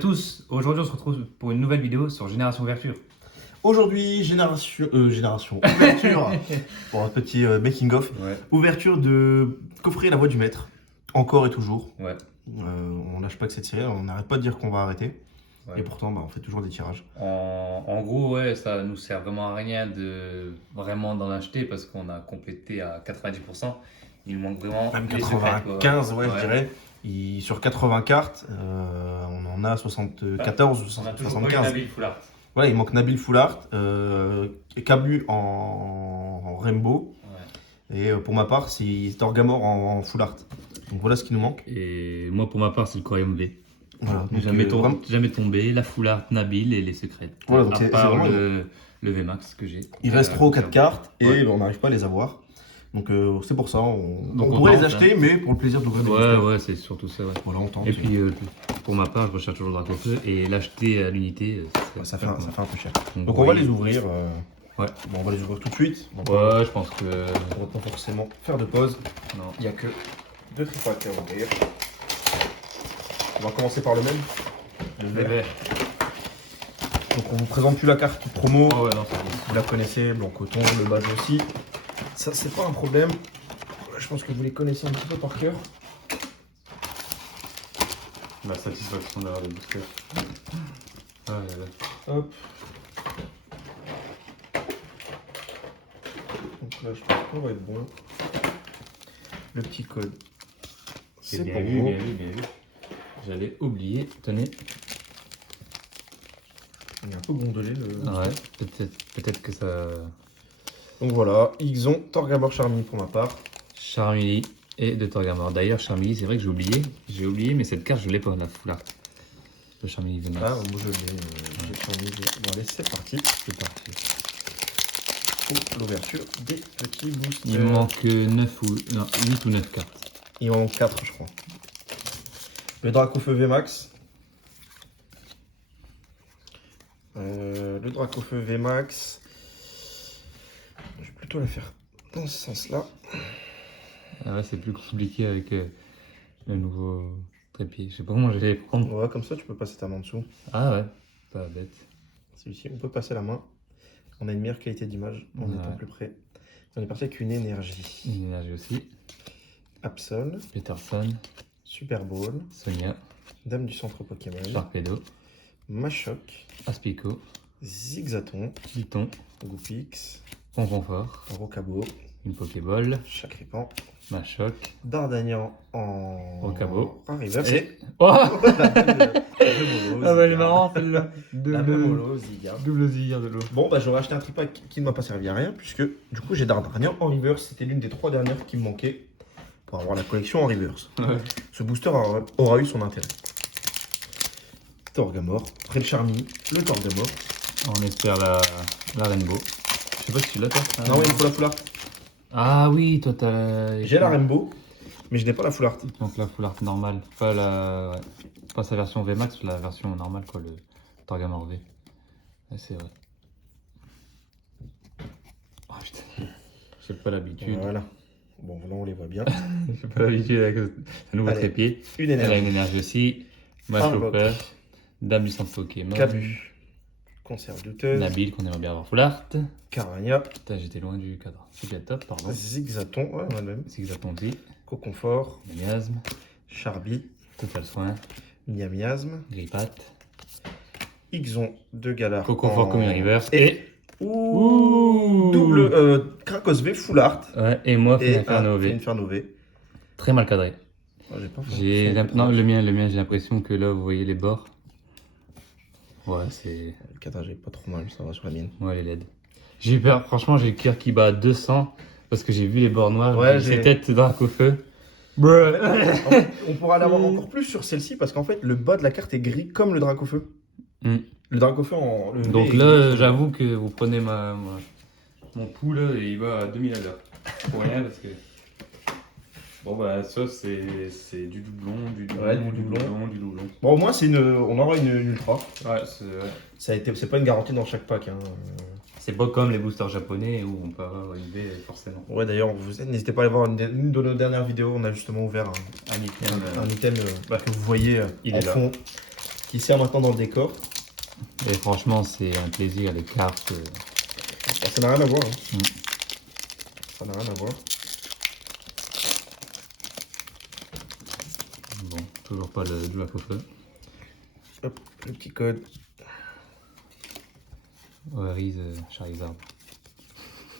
tous, aujourd'hui on se retrouve pour une nouvelle vidéo sur Génération Ouverture. Aujourd'hui, génération ouverture, pour un petit making-of, Ouais. ouverture de coffret La Voix du Maître, encore et toujours. Ouais. On lâche pas que cette série, on n'arrête pas de dire qu'on va arrêter, Ouais. et pourtant on fait toujours des tirages. En gros, ouais, ça nous sert vraiment à rien de vraiment d'en acheter parce qu'on a complété à 90%. Il nous manque vraiment Même les secrets, 95, quoi. ouais, je dirais. Sur 80 cartes, on en a 74 ou On a toujours pas eu 75. Nabil Foulard. Voilà, il manque Nabil Foulard, Cabu en Rainbow, Ouais. et pour ma part, c'est Torgamore en Foulard. Donc voilà ce qui nous manque. Et moi, pour ma part, c'est le Corium V. Voilà, donc, Jamais tombé, la Foulard, Nabil et les secrets. Voilà, donc à c'est part vraiment le VMAX que j'ai. il reste 3 ou 4 cartes et Ouais. on n'arrive pas à les avoir. Donc c'est pour ça, on Donc, pourrait les tente, acheter, mais pour le plaisir d'ouvrir des Ouais, boosters. ouais, c'est surtout ça. Ouais. Voilà, on tente. Et puis, pour ma part, je recherche toujours le Dracofeu et l'acheter à l'unité. Ouais, ça fait un peu cher. Donc Donc on va oui. les ouvrir. Ouais. Bon, on va les ouvrir tout de suite. Donc, Ouais, je pense que. on va pas forcément faire de pause. Non. Il n'y a que 2 tripacks à ouvrir. On va commencer par le même. Le vert. Donc on vous présente plus la carte promo. Oh, ouais, non, c'est bon. Vous la connaissez, blanc coton, le badge aussi. Ça, c'est pas un problème. Je pense que vous les connaissez un petit peu par cœur. La satisfaction d'avoir des boosters. Ah, là, là. Hop. Donc là, je pense qu'on va être bon. Le petit code. C'est bien pour vu, vous. bien vu, bien vu. J'allais oublier. Tenez. Il est un peu gondolé le. Ah ouais, peut-être que ça. Donc voilà, Ixon, Torgamore Charmy pour ma part. Charmilly et de Torgamore. D'ailleurs, Charmilly, c'est vrai que j'ai oublié, mais cette carte, je l'ai pas, la Foulard. Le Charmilly Venom. Ah, moi je l'ai. J'ai Charmy. Bon, allez, c'est parti. C'est parti. Pour l'ouverture des petits boosters. Il me manque 9 ou. Non, 8 ou 9 cartes. Il en manque 4, je crois. Le Dracofeu VMAX. Le Dracofeu VMAX. Je vais plutôt la faire dans ce sens-là. Ah ouais, c'est plus compliqué avec le nouveau trépied. Je sais pas comment je vais les prendre. Ouais, comme ça, tu peux passer ta main en dessous. Ah ouais, pas bête. Celui-ci, on peut passer la main. On a une meilleure qualité d'image en Ouais. étant plus près. On est parti avec une énergie. Une énergie aussi. Absol, Peterson, Super Bowl, Sonia, Dame du centre Pokémon, Sharpedo, Machoc, Aspico, Zigzaton, Python, Goopix, Ponconfort, Rocabo, une Pokéball, Chakripan, Machoc, Dardagnan en Rocabo. en reverse. et. Oh Ah bah elle est marrante celle-là. La même holo, Ziga. Double zigzag de l'eau. Bon, bah j'aurais acheté un tripack qui ne m'a pas servi à rien, puisque du coup j'ai Dardagnan en reverse. C'était l'une des 3 dernières qui me manquaient pour avoir la collection en reverse. Ouais. Ce booster aura eu son intérêt. Torgamore, après le Charmy, le Torgamore. On espère la Rainbow. Je sais pas si tu l'as toi. Non, ouais, il faut la foulard. Ah oui, toi t'as. J'ai la Rainbow, mais je n'ai pas la foulard. Donc la Full Art normale, pas la. Ouais. Pas sa version VMAX, la version normale quoi, le Torgamore V. Ouais, c'est vrai. Oh putain. J'ai pas l'habitude. Voilà. Bon, là on les voit bien. J'ai pas l'habitude avec le nouveau Allez, trépied. Une Elle a énergie. une énergie aussi. Machopper, Dame du centre Pokémon. Cabu. Conserve douteuse. Nabil qu'on aimerait bien avoir Full Art. Caragna. Putain, j'étais loin du cadre. Super top, pardon. Zigzaton. Ouais, madame. C'est exactement dit. Coconfort. Miasme, Charby. Total Soin, Miasme. Grippat, Ixon de Galar. Coconfort comme Reverse Et. Ouh. Double Krakos V full art. Ouais, et moi, Et Inferno V. Inferno V. Très mal cadré. Oh, j'ai pas Non, le mien, j'ai l'impression que là, vous voyez les bords. Ouais, c'est. Le cadrage est pas trop mal, ça va sur la mienne. Ouais, les LED. J'ai eu peur, franchement, j'ai le cœur qui bat à 200 parce que j'ai vu les bords noirs. Ouais, c'est j'ai- peut-être Dracofeu. En fait, on pourra l'avoir encore plus sur celle-ci parce qu'en fait, le bas de la carte est gris comme le Dracofeu. Hmm. Le Dracofeu en. Le V Donc est là, gris. j'avoue que vous prenez mon pouls là, et il va à 2000 à l'heure. Pour rien parce que. Bon, bah, ça, c'est du doublon, du doublon, Ouais, du doublon, du doublon. Bon, au moins, on aura une ultra. Ouais, C'est pas une garantie dans chaque pack. Hein. c'est pas comme les boosters japonais où on peut avoir une V forcément. Ouais, d'ailleurs, n'hésitez pas à aller voir une de nos dernières vidéos. On a justement ouvert Un item, un item que vous voyez il en est là. fond. qui sert maintenant dans le décor. Et franchement, c'est un plaisir, les cartes. Alors, ça n'a rien à voir. Hein. Mm. Ça n'a rien à voir. Bon, toujours pas le Draco Feu. Hop, le petit code. Oaris Charizard.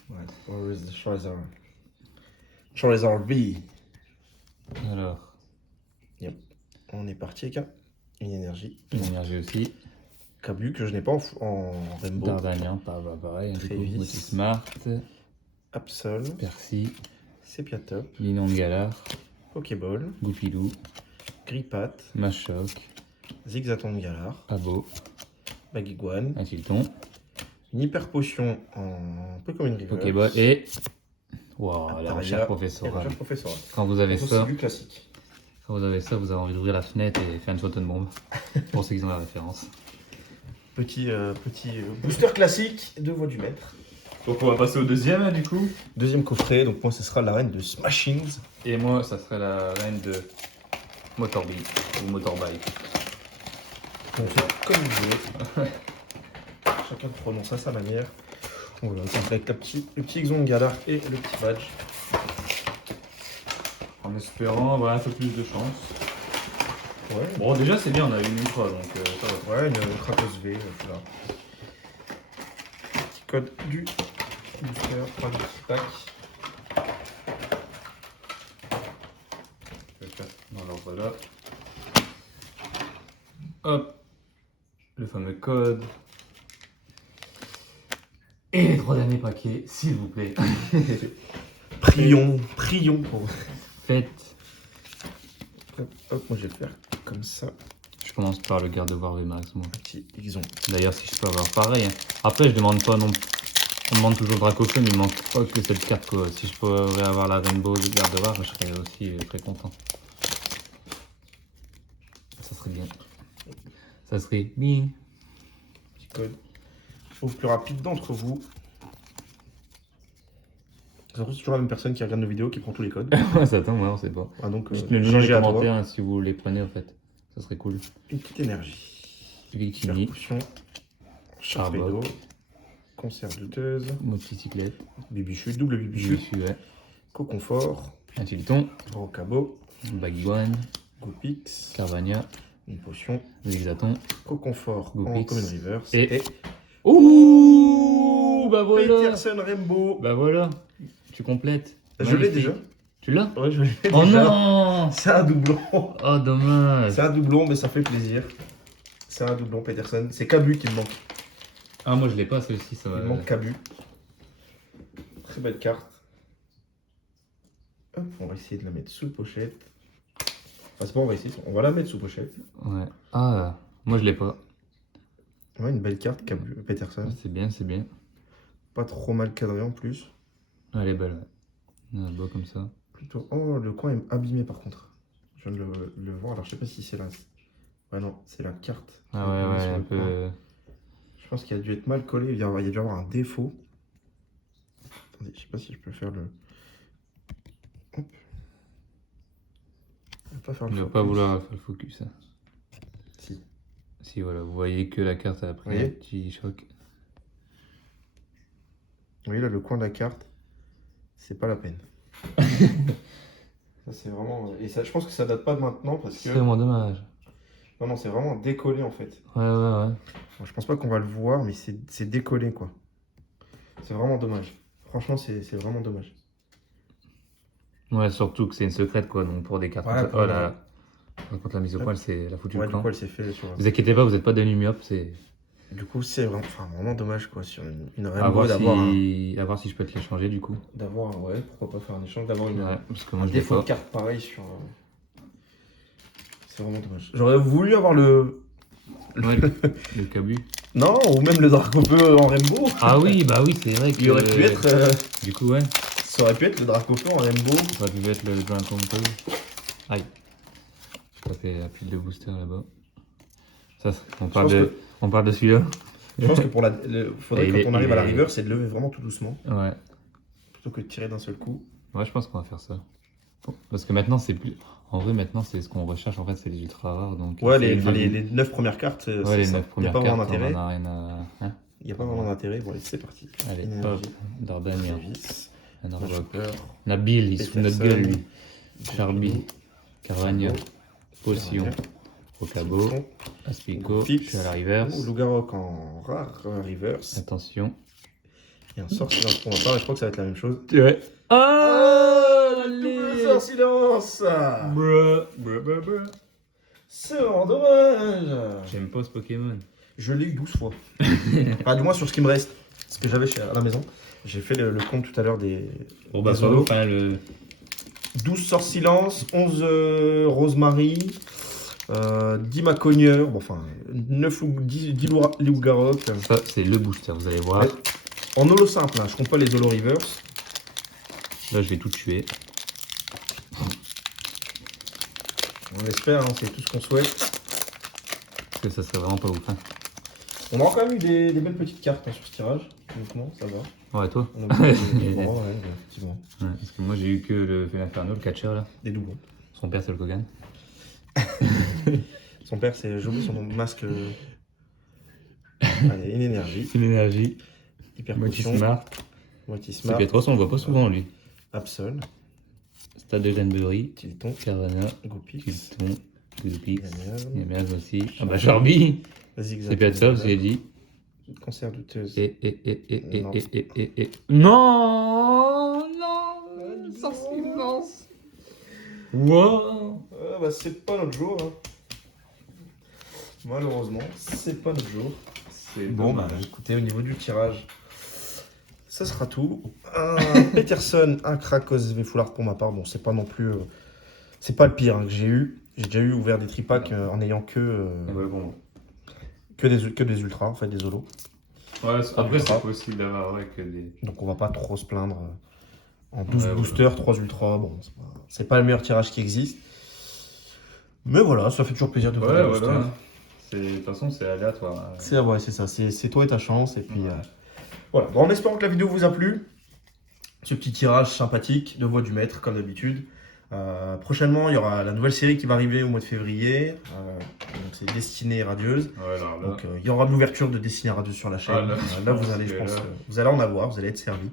Ouais, where is the Charizard? Charizard V. Alors, On est parti avec une énergie. une énergie aussi. Kabu que je n'ai pas en Rainbow. Dardanian, pareil. Du coup, Trévis. Moty Smart, Absol. Percy, Sepiatop. Linon de Galar, Pokéball. Goupilou, Grippat. Machoc, Zigzaton de Galar. Abo, Bagiguan. un Tilton, Une hyper potion en Pokémon River. Pokéball et. Wow, la Altaria recherche et professorale. recherche professorale. Quand vous avez Donc, ça, c'est du classique. vous avez envie d'ouvrir la fenêtre et faire une photo de bombe. Pour ceux qui ont la référence. Petit booster classique de voix du maître. Donc on va passer au deuxième du coup. Deuxième coffret, donc moi ce sera la reine de Smashings. Et moi, ça serait la reine de Motorbike ou Motorbike. On fait comme vous voulez. Chacun prononce à sa manière. Voilà, ça fait avec le petit Exon Galar et le petit badge. En espérant avoir un peu plus de chance. Ouais, Bon, déjà c'est bien, on a eu une fois donc ça va. ouais, une Kratos V, là. Petit code du booster, pas du petit pack. Alors voilà. Hop. Le fameux code. Et les 3 derniers paquets, s'il vous plaît. Prions pour. Faites. Hop, moi je vais le faire comme ça. Je commence par le garde-voir VMAX, moi. Petit Exon. D'ailleurs, si je peux avoir pareil. Hein. Après, je demande pas non plus. On demande toujours Dracofeu, mais il manque pas que cette carte quoi. Si je pourrais avoir la Rainbow de garde-voir, je serais aussi très content. Ça serait bien. Ça serait bien. Petit code. Au plus rapide d'entre vous. C'est toujours la même personne qui regarde nos vidéos qui prend tous les codes. Ça attend, moi, on sait pas. Ah, donc, Dites-le nous dans les commentaires hein, si vous les prenez en fait. Ça serait cool. Une petite énergie. Victini, Potion. Charpedo. Charbot, Concert douteuse. Motocyclette, Bibichute, double je bibichute. suis ouais. Coconfort. Un Tilton, Rocabo. Bagiguan, Goopix. Carvania, Une potion. Zigzaton. Coconfort en Goopix. Common River. Et- Ouh, bah voilà. Peterson Rainbow. Bah voilà. Tu complètes. Je l'ai Magnifique. déjà. Tu l'as? Ouais, je l'ai Oh déjà. non. C'est un doublon. Oh dommage. C'est un doublon, mais ça fait plaisir. C'est un doublon Peterson. C'est Cabu qui me manque. Ah moi je l'ai pas celle-ci, ça Il va. me manque Cabu. Très belle carte. Hop, on va essayer de la mettre sous pochette. Enfin, c'est pas on va essayer, on va la mettre sous pochette. Ouais. Ah, moi je l'ai pas. Ouais, une belle carte Cabu Peterson. Ah, c'est bien, c'est bien. Pas trop mal cadré en plus. Elle est belle, ouais. Beau comme ça. Plutôt. Oh, le coin est abîmé par contre. Je viens de le voir. Alors, je sais pas si c'est la. Ouais, non, c'est la carte. Ah qui est collée ouais, sur un le coin. peu. Je pense qu'il a dû être mal collé. Il y a dû avoir un défaut. Attendez, je sais pas si je peux faire le. Hop. Je vais pas faire Il le ne va pas focus. vouloir faire le focus. Hein. Si. Si voilà, vous voyez que la carte a pris Voyez un petit choc. Oui, là, le coin de la carte, c'est pas la peine. Ça, c'est vraiment. Et ça, je pense que ça date pas de maintenant parce que. C'est vraiment dommage. Non, non, c'est vraiment décollé en fait. Ouais. Bon, je pense pas qu'on va le voir, mais c'est décollé quoi. C'est vraiment dommage. Franchement, c'est vraiment dommage. Ouais, surtout que c'est une secrète quoi, donc pour des cartes Voilà, comme ça. Oh là là. Contre la mise au poil, c'est la foutue Ouais, le du camp. coup, elle s'est fait sur. Vous inquiétez pas, vous n'êtes pas des myope, c'est. Du coup, c'est vraiment, enfin, vraiment dommage quoi. Sur une À Rainbow, voir, d'avoir à voir si je peux te l'échanger du coup. ouais, pourquoi pas faire un échange, d'avoir une. Ouais, parce que Un moi je l'ai défaut de pas. carte pareil sur. C'est vraiment dommage. J'aurais voulu avoir le. Ouais, le cabu. Non, ou même le Dracofeu en Rainbow. Ah oui, bah oui, c'est vrai que. Il aurait pu être. Du coup, ouais. Ça aurait pu être le Dracofeu en Rainbow. Ça aurait pu être le Grand Control. Aïe. J'ai tapé la pile de booster là-bas. Ça, on parle de celui-là. Je pense que pour faudrait Et quand on arrive à la river, c'est de lever vraiment tout doucement. Ouais. Plutôt que de tirer d'un seul coup. Ouais, je pense qu'on va faire ça. Parce que maintenant, c'est plus. En vrai, maintenant, c'est ce qu'on recherche, en fait, c'est les ultra rares. Donc, Ouais, c'est les 9 premières cartes, ouais, c'est les ça. 9 Il n'y a premières pas vraiment cartes, on d'intérêt. en a rien à. Hein. Il n'y a pas vraiment d'intérêt. Bon, allez, c'est parti. Allez, Énergie. hop, Dardania, Davis. un Arbok. Major. Nabil, il se fout de notre gueule, lui. Charby, Carvagna, Carvagna. Potion, Okabo, Potion. Aspico, je Pix. suis à la reverse. Lougarok en rare reverse. Attention. Et un sorcier dans le fond. Je crois que ça va être la même chose. Ouais. Ah, double sort silence. Bruh. C'est vraiment dommage. J'aime pas ce Pokémon. Je l'ai eu 12 fois. Enfin, du moins sur ce qui me reste. Ce que j'avais à la maison. J'ai fait le compte tout à l'heure des. Bon, bah, des soit holos. enfin le. 12 sorts silence, 11 Rosemary, 10 Macogneur, bon, enfin 9 10 Lougarok. Ça, c'est le booster, vous allez voir. Ouais. En holo simple, hein, je compte pas les holo reverse. Là, je vais tout tuer. On espère, hein, c'est tout ce qu'on souhaite. Parce que ça serait vraiment pas ouf. Hein. On aura quand même eu des belles petites cartes hein, sur ce tirage. Honnêtement, ça va. Ouais, toi. On a eu des doublons, ouais, effectivement. Ouais, parce que moi, j'ai eu que le Félinferno, le catcher, là. Des doublons. Son père, c'est le Kogan. Son père, c'est, j'ai oublié son nom, masque. Allez, une énergie. Une énergie. Hyper Moitié potion. smart. Moitié C'est smart. Pietros, on le voit pas souvent, lui. Absol. Stade de Glenbury. Tilton. Carvana. Goupix. Kilton. Goupix. Yamiam. Yamiam aussi. Ah bah, Charby. Zigzag. C'est Pietros, j'ai dit. Concert douteuse. Non. Non, non, sans silence. Wow. Bah, c'est pas notre jour. Hein. Malheureusement, c'est pas notre jour. C'est Bon, bah écoutez, au niveau du tirage, ça sera tout. Un Peterson, un Krakos V Foulard pour ma part. Bon, c'est pas non plus. C'est pas le pire hein, que j'ai eu. J'ai déjà eu ouvert des tripacks en ayant Ouais, bon. que des ultras, en fait, des holos. Ouais, après, ultra. c'est possible d'avoir ouais, que des. Donc on va pas trop se plaindre. En 12 Ouais, boosters, 3 ultras, bon, c'est pas le meilleur tirage qui existe. Mais voilà, ça fait toujours plaisir de voir des Ouais, boosters. voilà. De toute façon, c'est aléatoire. Hein. C'est ça, c'est toi et ta chance. Et puis Ouais. voilà. Bon, en espérant que la vidéo vous a plu. Ce petit tirage sympathique de Voix du Maître, comme d'habitude. Prochainement, il y aura la nouvelle série qui va arriver au mois de février. Donc c'est Destinée Radieuse. Ouais, alors là. Donc il y aura de l'ouverture de Destinée Radieuse sur la chaîne. Ah, là, Là, vous allez, je pense, vous allez en avoir, vous allez être servi.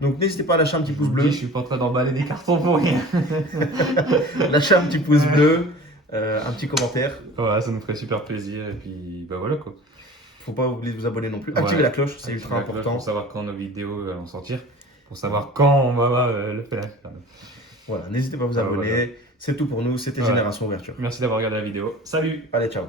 Donc n'hésitez pas à lâcher un petit pouce bleu. Je suis pas en train d'emballer des cartons pour rien. Lâchez un petit pouce bleu, un petit commentaire. Ouais, ça nous ferait super plaisir. Et puis, bah voilà quoi. Faut pas oublier de vous abonner non plus. Activez Ouais. la cloche, c'est ultra Activez la cloche important. pour savoir quand nos vidéos vont sortir. Pour savoir quand on va le faire. Voilà, n'hésitez pas à vous abonner. Voilà. C'est tout pour nous, c'était Ouais. Génération Ouverture. Merci d'avoir regardé la vidéo. Salut! Allez, ciao.